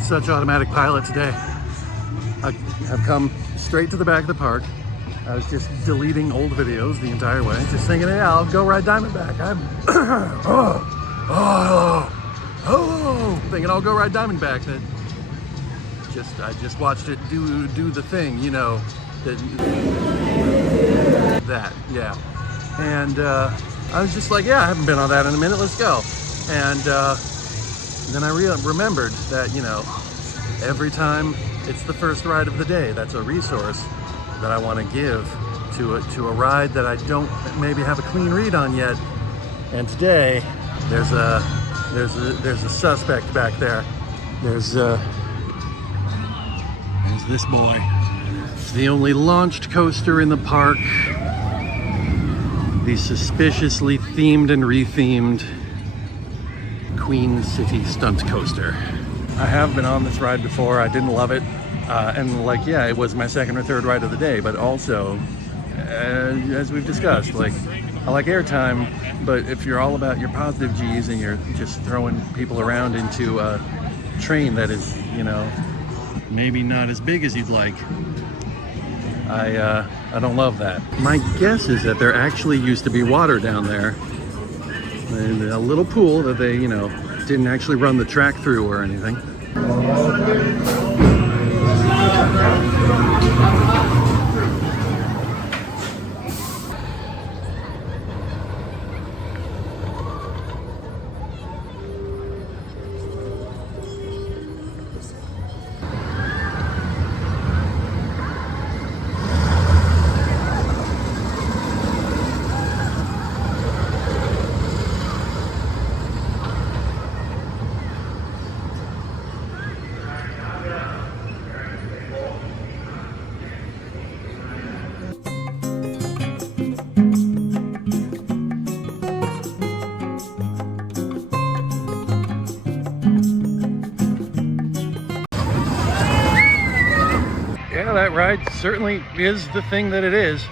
on such automatic pilot today. I have come straight to the back of the park. I was just deleting old videos the entire way, just thinking, hey, I'll go ride Diamondback. Thinking I'll go ride Diamondback. That I just watched it do the thing, you know, that yeah. And I was just like, yeah, I haven't been on that in a minute. Let's go. And then I remembered that, you know, every time it's the first ride of the day, that's a resource that I want to give to a ride that I don't maybe have a clean read on yet. And today there's a suspect back there. There's this boy. It's the only launched coaster in the park. The suspiciously themed and rethemed Queen City Stunt Coaster. I have been on this ride before. I didn't love it. And like, yeah, it was my second or third ride of the day, but also, as we've discussed, like, I like airtime, but if you're all about your positive G's and you're just throwing people around into a train that is, you know, maybe not as big as you'd like, I don't love that. My guess is that there actually used to be water down there. And a little pool that they, you know, didn't actually run the track through or anything. Yeah, that ride certainly is the thing that it is.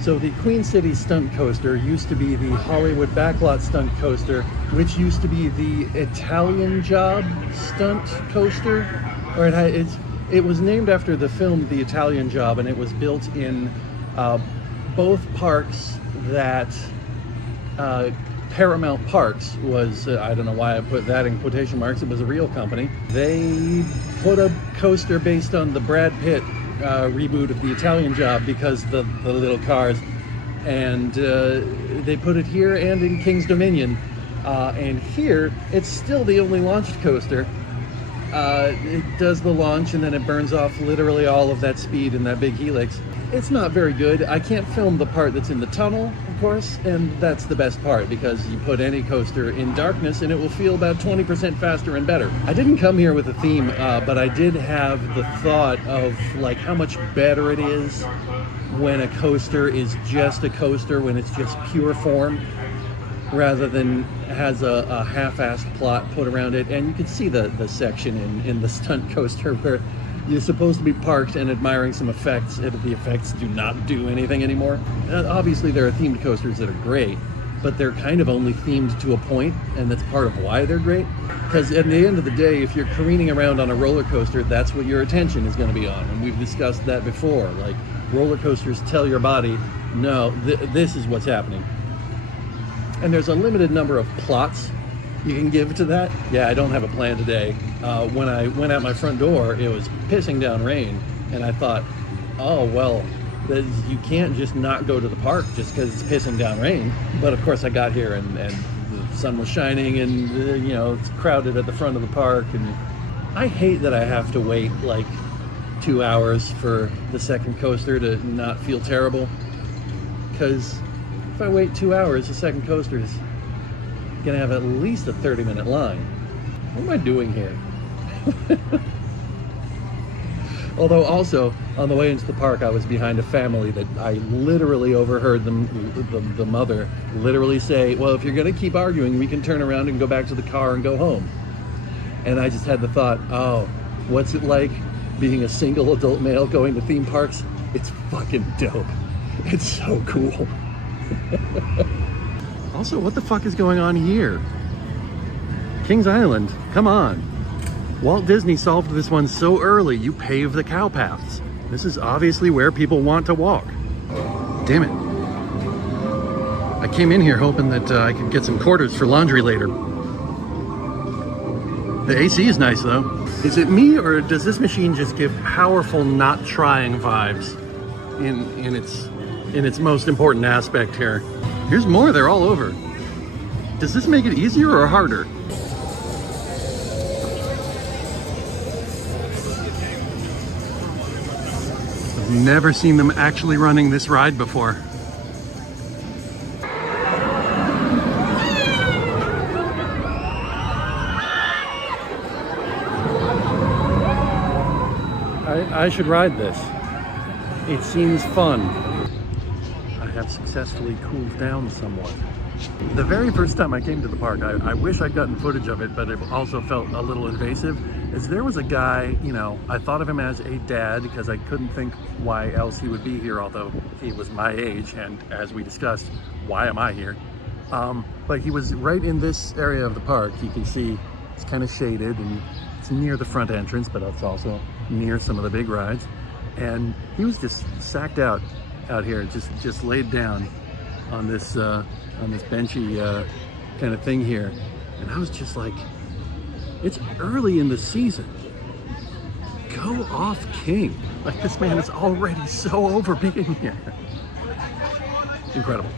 So the Queen City Stunt Coaster used to be the Hollywood Backlot Stunt Coaster, which used to be the Italian Job Stunt Coaster. Or it was named after the film The Italian Job, and it was built in both parks that Paramount Parks was, I don't know why I put that in quotation marks, it was a real company. They put a coaster based on the Brad Pitt reboot of The Italian Job because the little cars, and they put it here and in King's Dominion, and here it's still the only launched coaster. It does the launch and then it burns off literally all of that speed in that big helix. It's not very good. I can't film the part that's in the tunnel, of course, and that's the best part because you put any coaster in darkness and it will feel about 20% faster and better. I didn't come here with a theme, but I did have the thought of like how much better it is when a coaster is just a coaster, when it's just pure form, rather than has a half-assed plot put around it. And you can see the section in the stunt coaster where you're supposed to be parked and admiring some effects, and the effects do not do anything anymore. Obviously there are themed coasters that are great, but they're kind of only themed to a point, and that's part of why they're great. Because at the end of the day, if you're careening around on a roller coaster, that's what your attention is going to be on, and we've discussed that before. Like, roller coasters tell your body, no, this is what's happening. And there's a limited number of plots you can give to that. Yeah, I don't have a plan today. When I went out my front door, it was pissing down rain, and I thought, oh, well, you can't just not go to the park just because it's pissing down rain. But of course I got here and the sun was shining, and you know, it's crowded at the front of the park, and I hate that I have to wait like 2 hours for the second coaster to not feel terrible, because if I wait 2 hours, the second coaster is gonna have at least a 30-minute line. What am I doing here? Although also, on the way into the park, I was behind a family that I literally overheard the mother literally say, well, if you're gonna keep arguing, we can turn around and go back to the car and go home. And I just had the thought, oh, what's it like being a single adult male going to theme parks? It's fucking dope. It's so cool. Also, what the fuck is going on here? Kings Island, come on. Walt Disney solved this one so early, you pave the cow paths. This is obviously where people want to walk. Damn it. I came in here hoping that I could get some quarters for laundry later. The AC is nice though. Is it me, or does this machine just give powerful not trying vibes in its most important aspect here? Here's more, they're all over. Does this make it easier or harder? I've never seen them actually running this ride before. I should ride this. It seems fun. I have successfully cooled down somewhat. The very first time I came to the park, I wish I'd gotten footage of it, but it also felt a little invasive, is there was a guy, you know, I thought of him as a dad because I couldn't think why else he would be here, although he was my age, and as we discussed, why am I here? But he was right in this area of the park. You can see it's kind of shaded, and it's near the front entrance, but it's also near some of the big rides. And he was just sacked out here, just laid down on this benchy kind of thing here. And I was just like, it's early in the season. Go off, King. Like, this man is already so over being here. Incredible.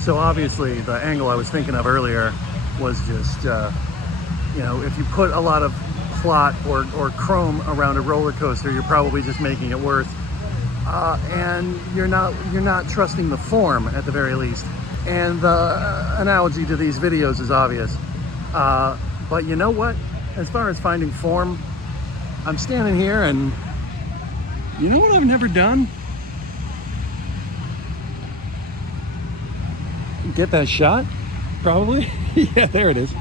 So obviously the angle I was thinking of earlier was just, you know, if you put a lot of plot or chrome around a roller coaster, you're probably just making it worse. And you're not trusting the form at the very least. And the analogy to these videos is obvious. But you know what? As far as finding form, I'm standing here and you know what I've never done? Get that shot? Probably. Yeah, there it is.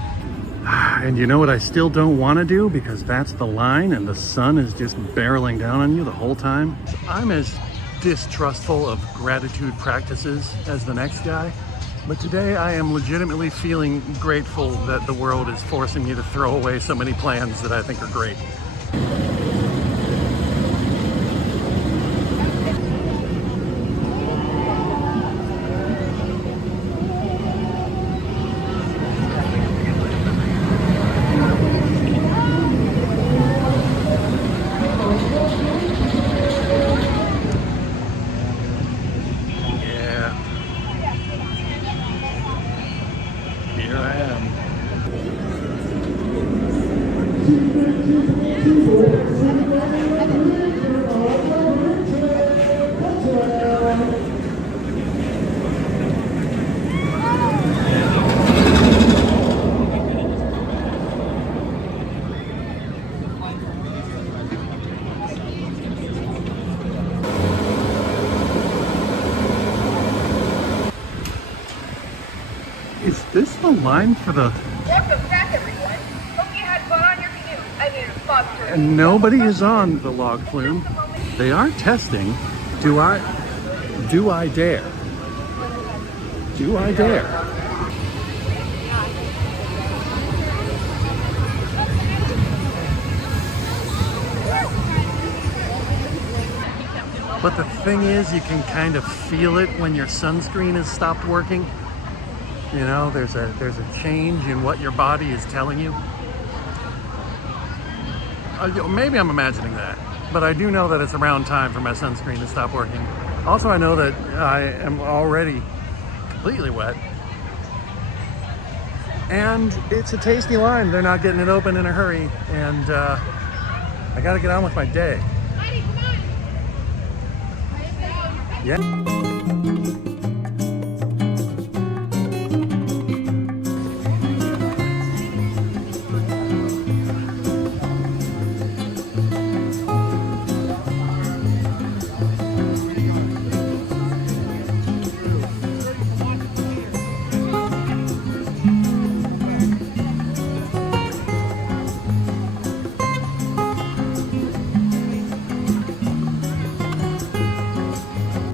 And you know what I still don't want to do, because that's the line and the sun is just barreling down on you the whole time? I'm as distrustful of gratitude practices as the next guy, but today I am legitimately feeling grateful that the world is forcing me to throw away so many plans that I think are great. Here I am. Is this the line for the... Welcome back, everyone. Hope you had fun on your canoe. I mean, fun. And nobody is on the log flume. They are testing. Do I dare? Do I dare? But the thing is, you can kind of feel it when your sunscreen has stopped working. You know, there's a change in what your body is telling you. Maybe I'm imagining that, but I do know that it's around time for my sunscreen to stop working. Also, I know that I am already completely wet. And it's a tasty line. They're not getting it open in a hurry, and I gotta get on with my day. Yeah.